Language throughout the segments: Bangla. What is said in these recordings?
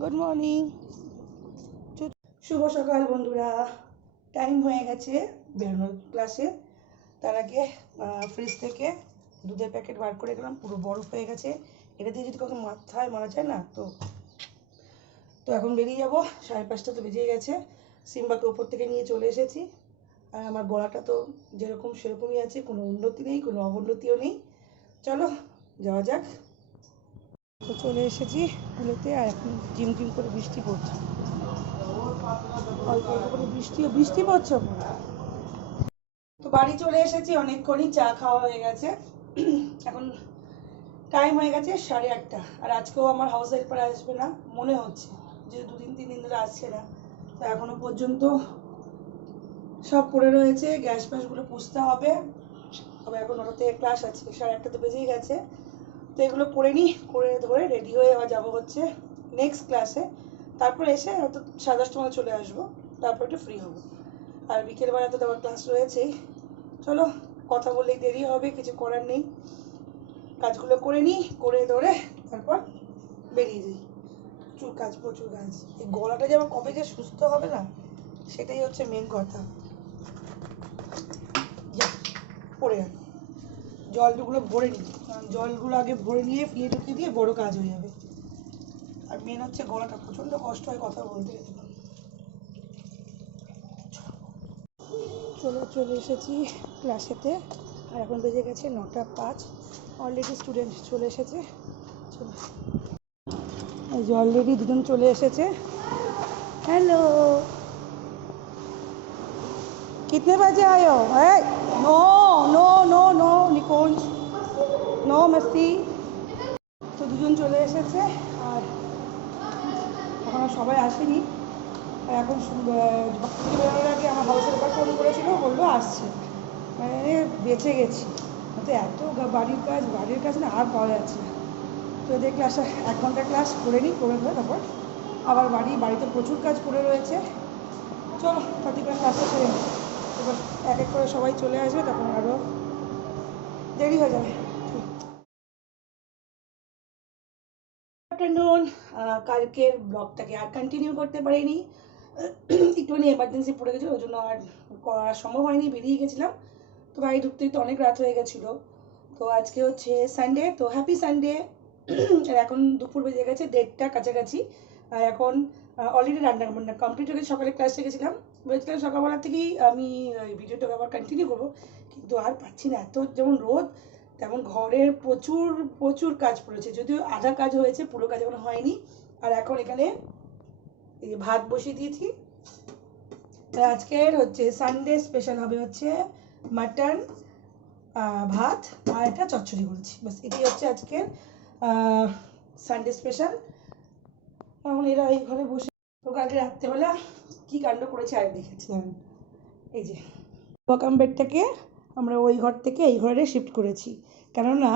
গুড মর্নিং শুভ সকাল বন্ধুরা। টাইম হয়ে গেছে বেরোনোর ক্লাসে তার আগে ফ্রিজ থেকে দুধের প্যাকেট বার করে গেলাম পুরো বরফ হয়ে গেছে। এটা দিয়ে যদি কখন মাথায় মারা যায় না, তো তো এখন বেরিয়ে যাব। সাড়ে পাঁচটা তো বেজে গেছে। সিম্বাকে ওপর থেকে নিয়ে চলে এসেছি। আর আমার গলাটা তো যেরকম সেরকমই আছে। কোনো উন্নতি নেই, কোনো অবনতিও নেই। চলো, যাওয়া যাক। তো চলে এসেছি কুলেতে আর এখন ঝিম ঝিম করে বৃষ্টি পড়ছে। অল্প অল্প করে বৃষ্টিও বৃষ্টি পড়ছে তো বাড়ি চলে এসেছি, অনেকক্ষণই চা খাওয়া হয়ে গেছে। এখন টাইম হয়ে গেছে সাড়ে আটটা। আর আজকেও আমার হাউস হেল্পার আসবে না, মনে হচ্ছে যে দুদিন তিন দিন ধরে আসছে না। তো এখনও পর্যন্ত সব পড়ে রয়েছে গ্যাস ফ্যাসগুলো পুষতে হবে। তবে এখন ওটা থেকে ক্লাস আছে, সাড়ে আটটা তো বেজেই গেছে। তো এগুলো পড়ে নিই করে ধরে রেডি হয়ে আবার যাব হচ্ছে নেক্সট ক্লাসে তারপর এসে হয়তো সাড়ে দশটা মধ্যে চলে আসব, তারপর একটু ফ্রি হব। আর বিকেলবেলা তো তোমার ক্লাস রয়েছেই। চলো, কথা বললেই দেরি হবে, কিছু করার নেই। কাজগুলো করে নিই, করে ধরে তারপর বেরিয়ে যাই। প্রচুর কাজ প্রচুর কাজ। এই গলাটা যে আমার কবে যে সুস্থ হবে না, সেটাই হচ্ছে মেন কথা। পড়ে গেল জলগুলো ভরে নিই কারণ জলগুলো আগে ভরে নিয়ে ফিয়ে ঢুকিয়ে দিয়ে বড় কাজ হয়ে যাবে আর মেন হচ্ছে গলাটা প্রচণ্ড কষ্ট হয় কথা বলতে গেলে চলো চলে এসেছি ক্লাসেতে আর এখন বেজে গেছে নটা পাঁচ অলরেডি স্টুডেন্ট চলে এসেছে চলো এই যে অলরেডি দুজন চলে এসেছে হ্যালো कितने बजे आए हो है no no no sponge no মস্তি তো দুজন চলে এসেছে, আর এখন সবাই আসেনি। আর এখন বেরোনোর আগে আমার হাউসের ব্যাপার ফোন করেছিল বলল, আসছে। মানে বেঁচে গেছি। তো এত বাড়ির কাজ বাড়ির কাজ না, আর পাওয়া যাচ্ছে না। তো এদের ক্লাস এক ঘণ্টা ক্লাস করে নিই করে ধরে তারপর আবার বাড়ি, বাড়িতে প্রচুর কাজ করে রয়েছে। চলো, তাতে ক্লাসটা সেরে এবার এক এক করে সবাই চলে আসবে, তখন আরও দেরি হয়ে যাবে। আফটারনুন কালকের ব্লগটাকে আর কন্টিনিউ করতে পারিনি। একটুখানি এমার্জেন্সি পড়ে গেছিল, ওই জন্য আর করা সম্ভব হয়নি, বেরিয়ে গেছিলাম। তো বাড়ি ঢুকতে তো অনেক রাত হয়ে গেছিল। তো আজকে হচ্ছে সানডে তো হ্যাপি সানডে আর এখন দুপুর বেজে গেছে দেড়টা কাছাকাছি। আর এখন অলরেডি রান্না বান্না কমপ্লিট হয়ে সকালে ক্লাসে গেছিলাম। ভেবেছিলাম সকালবেলা থেকেই আমি এই ভিডিওটা আবার কন্টিনিউ করব। কিন্তু আর পাচ্ছি না। এত যেমন রোদ, তেমন ঘরের প্রচুর প্রচুর কাজ পড়েছে। যদিও আধা কাজ হয়েছে, পুরো কাজ এখনও হয়নি। আর এখন এখানে এই ভাত বসিয়ে দিয়েছি। আজকের হচ্ছে সানডে স্পেশাল হবে হচ্ছে মাটন ভাত আর একটা চচ্চড়ি করেছি। বাস এটাই হচ্ছে আজকের সানডে স্পেশাল এখন এরা এই ঘরে বসে, তো কালকে রাত্রেবেলা কী কাণ্ড করেছে আর দেখেছি। ধরেন এই যে ওয়াকাম বেডটাকে আমরা ওই ঘর থেকে এই ঘরে শিফট করেছি। কেননা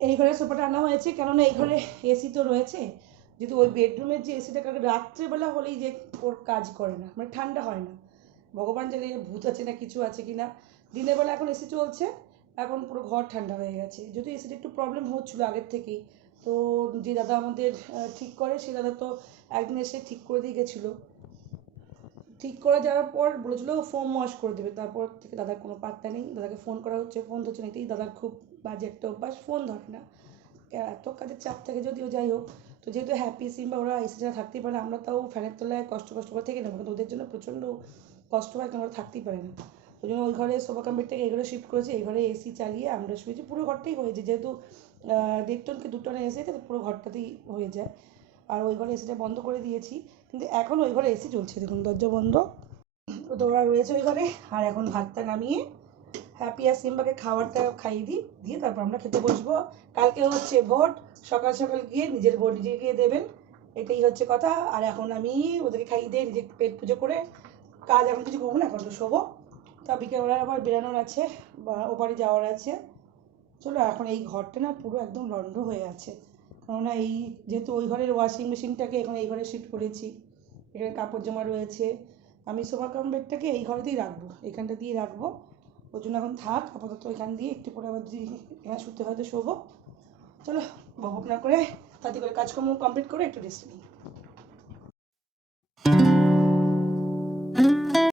এই ঘরে সোফাটা আনা হয়েছে, কেননা এই ঘরে এসি তো রয়েছে। যেহেতু ওই বেডরুমের যে এসিটা কারণ রাত্রেবেলা হলেই যে ওর কাজ করে না মানে ঠান্ডা হয় না। ভগবান জানে ভূত আছে না কিছু আছে কি না দিনের বেলা এখন এসি চলছে, এখন পুরো ঘর ঠান্ডা হয়ে গেছে। যদি এসিটা একটু প্রবলেম হচ্ছিল আগের থেকেই, তো যে দাদা আমাদের ঠিক করে, সে দাদা তো একদিন এসে ঠিক করে দিয়ে গেছিল। ঠিক করে যাওয়ার পর বলেছিল ফোন ওয়াশ করে দেবে। তারপর থেকে দাদার কোনো পাত্তা নেই। দাদাকে ফোন করা হচ্ছে ফোন ধরছে না এটাই দাদার খুব বাজে একটা অভ্যাস ফোন ধরে না। এত কাজের চাপ থাকে যদিও, যাই হোক। তো যেহেতু হ্যাপি সিম বা ওরা এসি ছাড়া থাকতেই পারে আমরা তাও ফ্যানের তলায় কষ্ট কষ্ট করে থেকে নেব। কিন্তু ওদের জন্য প্রচণ্ড কষ্ট হয় কারণ ওরা থাকতেই পারে না। ওই জন্য ওই ঘরে সোফা কাম্পের থেকে এই ঘরে শিফট করেছে, এই ঘরে এসি চালিয়ে আমরা শুয়েছি। পুরো ঘরটাই হয়েছে যেহেতু দেড় টন কি দু টনের এসি পুরো ঘরটাতেই হয়ে যায়। আর ওই ঘরে এসিটা বন্ধ করে দিয়েছি। কিন্তু এখন ওই ঘরে এসি চলছে, দেখুন দরজা বন্ধ। তো ওরা রয়েছে ওই ঘরে, আর এখন ভাতটা নামিয়ে হ্যাপি আর সিম্বাকে খাবারটা খাইয়ে দিই, দিয়ে তারপর আমরা খেতে বসবো। কালকে হচ্ছে ভোট, সকাল সকাল গিয়ে নিজের ভোট নিজে গিয়ে দেবেন। এটাই হচ্ছে কথা। আর এখন আমি ওদেরকে খাইয়ে দিয়ে নিজে পেট পুজো করে। কাজ এখন কিছু করব না, এখন তো শোবো। তা বিকেলবেলা আবার বেরানোর আছে, বা ওপারে যাওয়ার আছে। চলো, এখন এই ঘরটা না পুরো একদম লন্ড হয়ে আছে। কেননা এই যেহেতু ওই ঘরের ওয়াশিং মেশিনটাকে এখন এই ঘরে শিফট করেছি, এখানে কাপড় জমা রয়েছে, আমি সোফা কাম বেডটাকে এই ঘরেতেই রাখব, এখানটা দিয়ে রাখব। ওর জন্য এখন থাক, আপাতত এখান দিয়ে একটু পরে আবার যদি এখানে শুতে হয়তো শোবো। চলো, বকবক না করে তাতে করে কাজকর্ম কমপ্লিট করে একটু রেস্ট নিই।